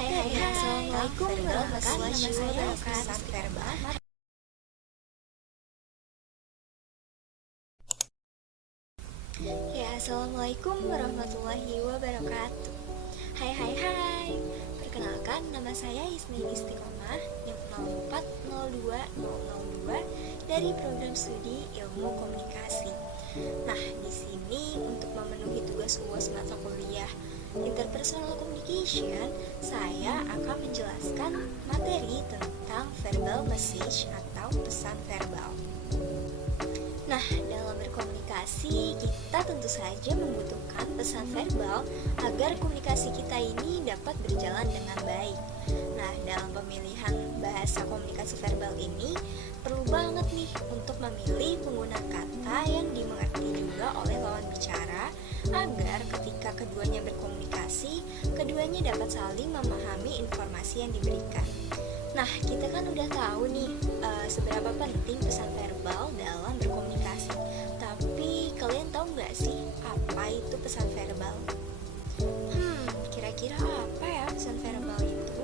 Hai, Assalamualaikum warahmatullahi wabarakatuh. Assalamualaikum warahmatullahi wabarakatuh. Hai. Perkenalkan, nama saya Ismail Istiqomah, NIM 0402002 dari program studi Ilmu Komunikasi. Nah, di sini untuk memenuhi tugas UAS mata kuliah Interpersonal Communication, saya akan menjelaskan materi tentang verbal message atau pesan verbal. Nah, dalam berkomunikasi, kita tentu saja membutuhkan pesan verbal agar komunikasi kita ini dapat berjalan dengan baik. Nah, dalam pemilihan bahasa komunikasi verbal ini, perlu banget nih untuk memilih penggunaan kata yang dimengerti juga oleh lawan bicara, agar ketika keduanya berkomunikasi, keduanya dapat saling memahami informasi yang diberikan. Nah, kita kan udah tahu nih seberapa penting pesan verbal dalam berkomunikasi. Tapi kalian tahu nggak sih apa itu pesan verbal? Kira-kira apa ya pesan verbal itu?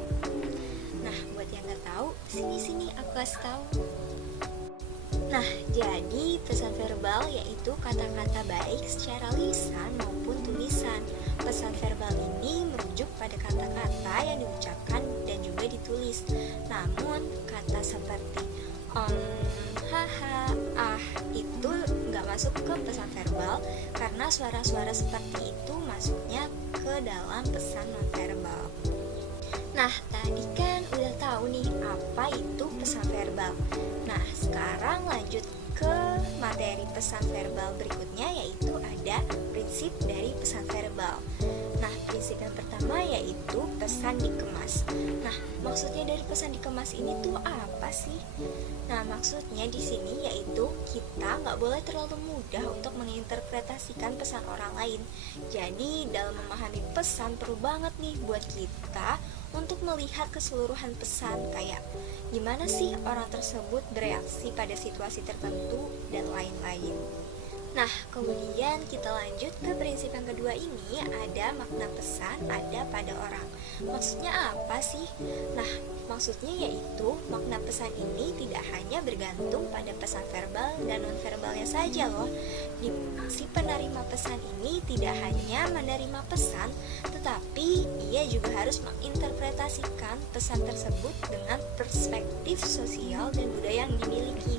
Nah, buat yang nggak tahu, sini aku kasih tahu. Nah, jadi pesan verbal yaitu kata-kata baik secara lisan maupun tulisan. Pesan verbal ini merujuk pada kata-kata yang diucapkan dan juga ditulis. Namun, kata seperti haha, itu nggak masuk ke pesan verbal karena suara-suara seperti itu masuknya ke dalam pesan nonverbal. Nah, tadi kan udah tahu nih apa itu pesan verbal. Nah, sekarang lanjut ke materi pesan verbal berikutnya, yaitu ada prinsip dari pesan verbal. Nah, prinsip yang pertama yaitu pesan dikemas. Nah, maksudnya dari pesan dikemas ini tuh apa sih? Nah, maksudnya di sini yaitu kita nggak boleh terlalu mudah untuk menginterpretasikan pesan orang lain. Jadi, dalam memahami pesan perlu banget nih buat kita untuk melihat keseluruhan pesan, kayak gimana sih orang tersebut bereaksi pada situasi tertentu dan lain-lain. Nah, kemudian kita lanjut ke prinsip yang kedua ini, ada makna pesan ada pada orang. Maksudnya apa sih? Nah, maksudnya yaitu makna pesan ini tidak hanya bergantung pada pesan verbal dan non-verbalnya saja loh. Si penerima pesan ini tidak hanya menerima pesan, tetapi ia juga harus menginterpretasikan pesan tersebut dengan perspektif sosial dan budaya yang dimiliki.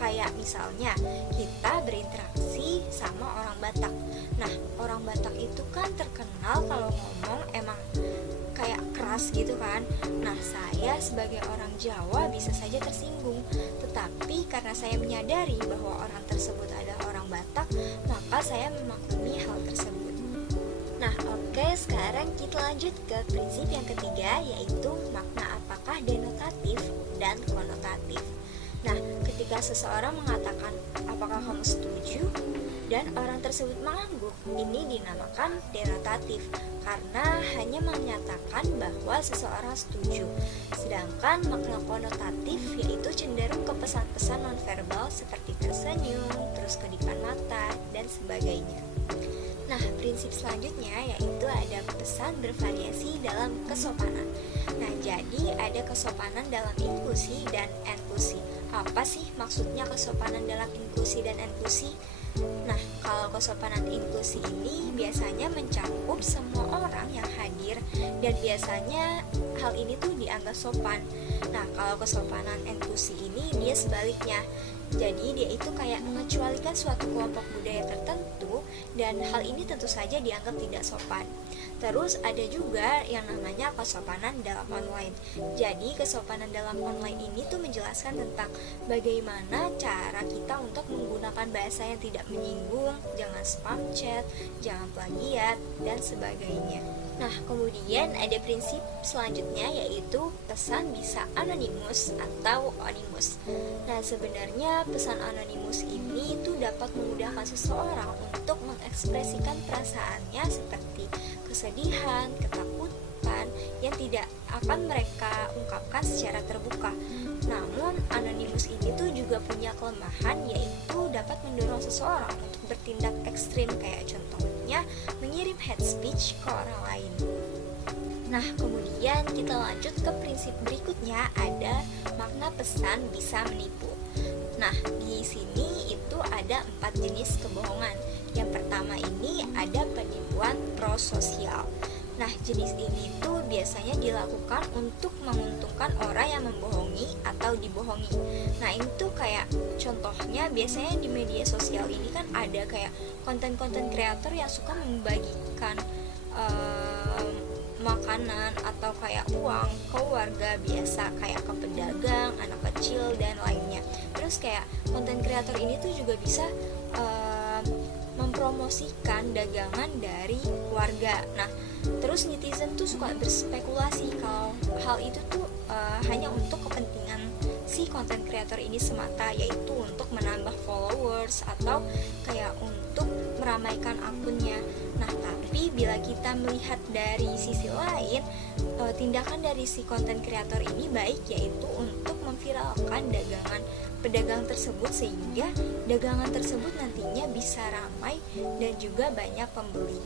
Kayak misalnya, kita berinteraksi sama orang Batak. Nah, orang Batak itu kan terkenal kalau ngomong emang kayak keras gitu kan. Nah, saya sebagai orang Jawa bisa saja tersinggung. Tetapi karena saya menyadari bahwa orang tersebut adalah orang Batak, maka saya memaklumi hal tersebut. Nah, oke, sekarang kita lanjut ke prinsip yang ketiga, yaitu makna apakah denotatif dan konotatif. Nah, ketika seseorang mengatakan, apakah kamu setuju? Dan orang tersebut mengangguk, ini dinamakan denotatif karena hanya menyatakan bahwa seseorang setuju. Sedangkan makna konotatif yaitu cenderung ke pesan-pesan nonverbal seperti tersenyum, terus kedipan mata, dan sebagainya. Nah, prinsip selanjutnya yaitu ada pesan bervariasi dalam kesopanan. Nah, jadi ada kesopanan dalam inklusi dan enklusi. Apa sih maksudnya kesopanan dalam inklusi dan enklusi? Nah, kalau kesopanan inklusi ini biasanya mencakup semua orang yang hadir dan biasanya hal ini tuh dianggap sopan. Nah, kalau kesopanan inklusi ini dia sebaliknya. Jadi dia itu kayak mengecualikan suatu kelompok budaya tertentu dan hal ini tentu saja dianggap tidak sopan. Terus ada juga yang namanya kesopanan dalam online. Jadi kesopanan dalam online ini tuh menjelaskan tentang bagaimana cara kita untuk menggunakan bahasa yang tidak menyinggung, jangan spam chat, jangan plagiat, dan sebagainya. Nah, kemudian ada prinsip selanjutnya yaitu pesan bisa anonimus atau onimus. Nah, sebenarnya pesan anonimus ini tuh dapat memudahkan seseorang untuk mengekspresikan perasaannya seperti kesedihan, ketakutan yang tidak akan mereka ungkapkan secara terbuka. Namun, anonimus ini tuh juga punya kelemahan yaitu dapat mendorong seseorang untuk bertindak ekstrim, kayak contohnya mengirim hate speech ke orang lain. Nah, kemudian kita lanjut ke prinsip berikutnya, ada makna pesan bisa menipu. Nah, di sini itu ada 4 jenis kebohongan. Yang pertama ini ada penipuan prososial. Nah, jenis ini tuh biasanya dilakukan untuk menguntungkan orang yang membohongi atau dibohongi. Nah, ini tuh kayak contohnya biasanya di media sosial ini kan ada kayak konten-konten kreator yang suka membagikan makanan atau kayak uang ke warga biasa, kayak ke pedagang, anak kecil dan lainnya. Terus kayak konten kreator ini tuh juga bisa mempromosikan dagangan dari warga. Nah, terus netizen tuh suka berspekulasi kalau hal itu tuh hanya untuk kepentingan si konten kreator ini semata, yaitu untuk menambah followers atau kayak untuk meramaikan akunnya. Nah, tapi bila kita melihat dari sisi lain, tindakan dari si konten kreator ini baik, yaitu untuk memviralkan dagangan pedagang tersebut sehingga dagangan tersebut nantinya bisa ramai dan juga banyak pembeli.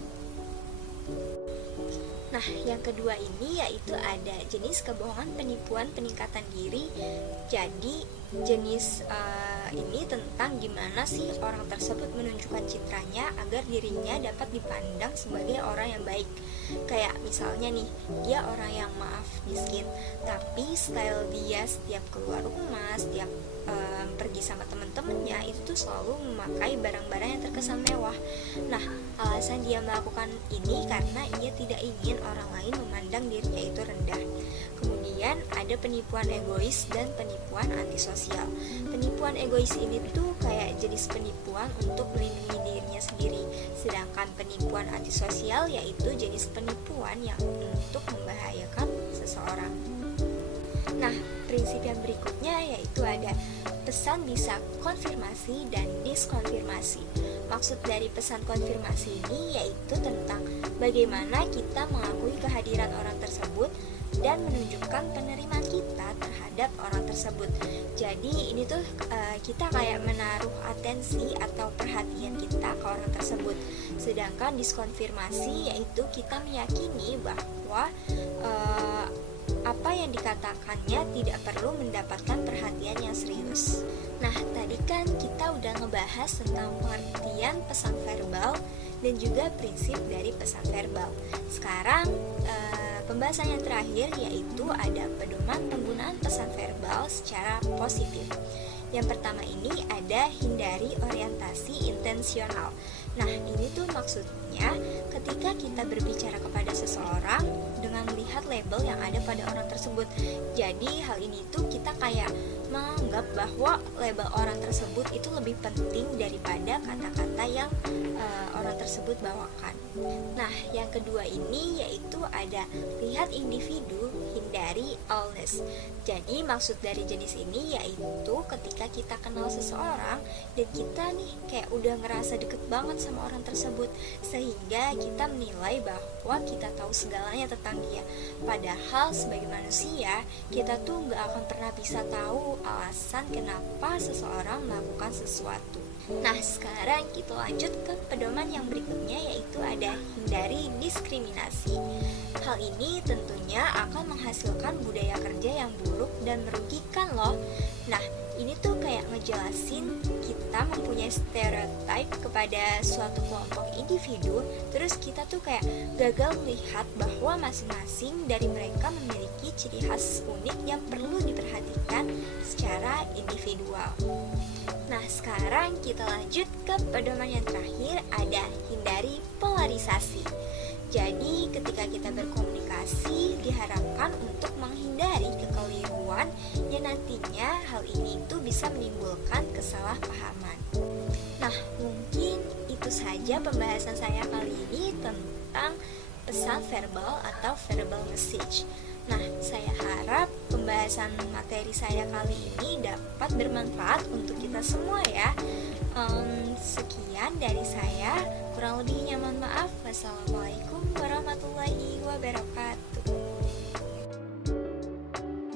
Nah, yang kedua ini yaitu ada jenis kebohongan penipuan peningkatan diri. Jadi jenis ini tentang gimana sih orang tersebut menunjukkan citranya agar dirinya dapat dipandang sebagai orang yang baik. Kayak misalnya nih, dia orang yang maaf miskin, tapi style dia setiap keluar rumah, setiap pergi sama teman-temannya itu tuh selalu memakai barang-barang yang terkesan mewah. Nah, alasan dia melakukan ini karena ia tidak ingin orang lain memandang dirinya itu rendah. Kemudian ada penipuan egois dan penipuan antisosial. Penipuan egois ini tuh kayak jenis penipuan untuk melindungi dirinya sendiri. Sedangkan penipuan antisosial yaitu jenis penipuan yang untuk membahayakan seseorang. Nah, prinsip yang berikutnya yaitu ada pesan bisa konfirmasi dan diskonfirmasi. Maksud dari pesan konfirmasi ini yaitu tentang bagaimana kita mengakui kehadiran orang tersebut dan menunjukkan penerimaan kita terhadap orang tersebut. Jadi ini tuh kita kayak menaruh atensi atau perhatian kita ke orang tersebut. Sedangkan diskonfirmasi yaitu kita meyakini bahwa apa yang dikatakannya tidak perlu mendapatkan perhatian yang serius. Nah, tadi kan kita udah ngebahas tentang pengertian pesan verbal dan juga prinsip dari pesan verbal. Sekarang pembahasan yang terakhir yaitu ada pedoman penggunaan pesan verbal secara positif. Yang pertama ini ada hindari orientasi intensional. Nah, ini tuh maksudnya ketika kita berbicara kepada seseorang dengan melihat label yang ada pada orang tersebut. Jadi hal ini tuh kita kayak menganggap bahwa label orang tersebut itu lebih penting daripada kata-kata yang orang tersebut bawakan. Nah, yang kedua ini yaitu ada lihat individu, hindari allness. Jadi maksud dari jenis ini yaitu ketika kita kenal seseorang dan kita nih kayak udah ngerasa deket banget sama orang tersebut, sehingga kita menilai bahwa kita tahu segalanya tentang dia. Padahal sebagai manusia kita tuh gak akan pernah bisa tahu alasan kenapa seseorang melakukan sesuatu. Nah, sekarang kita lanjut ke pedoman yang berikutnya yaitu ada hindari diskriminasi. Hal ini tentunya akan menghasilkan budaya kerja yang buruk dan merugikan loh. Nah, ini tuh kayak ngejelasin kita mempunyai stereotip kepada suatu kelompok individu, terus kita tuh kayak gagal melihat bahwa masing-masing dari mereka memiliki ciri khas unik yang perlu diperhatikan secara individual. Nah, sekarang kita lanjut ke pedoman yang terakhir, ada hindari polarisasi. Jadi ketika kita berkomunikasi diharapkan untuk menghindari kekeliruan yang nantinya hal ini itu bisa menimbulkan kesalahpahaman. Nah, mungkin itu saja pembahasan saya kali ini tentang pesan verbal atau verbal message. Nah, saya harap pembahasan materi saya kali ini dapat bermanfaat untuk kita semua ya. Sekian dari saya, kurang lebihnya mohon maaf. Wassalamualaikum warahmatullahi wabarakatuh.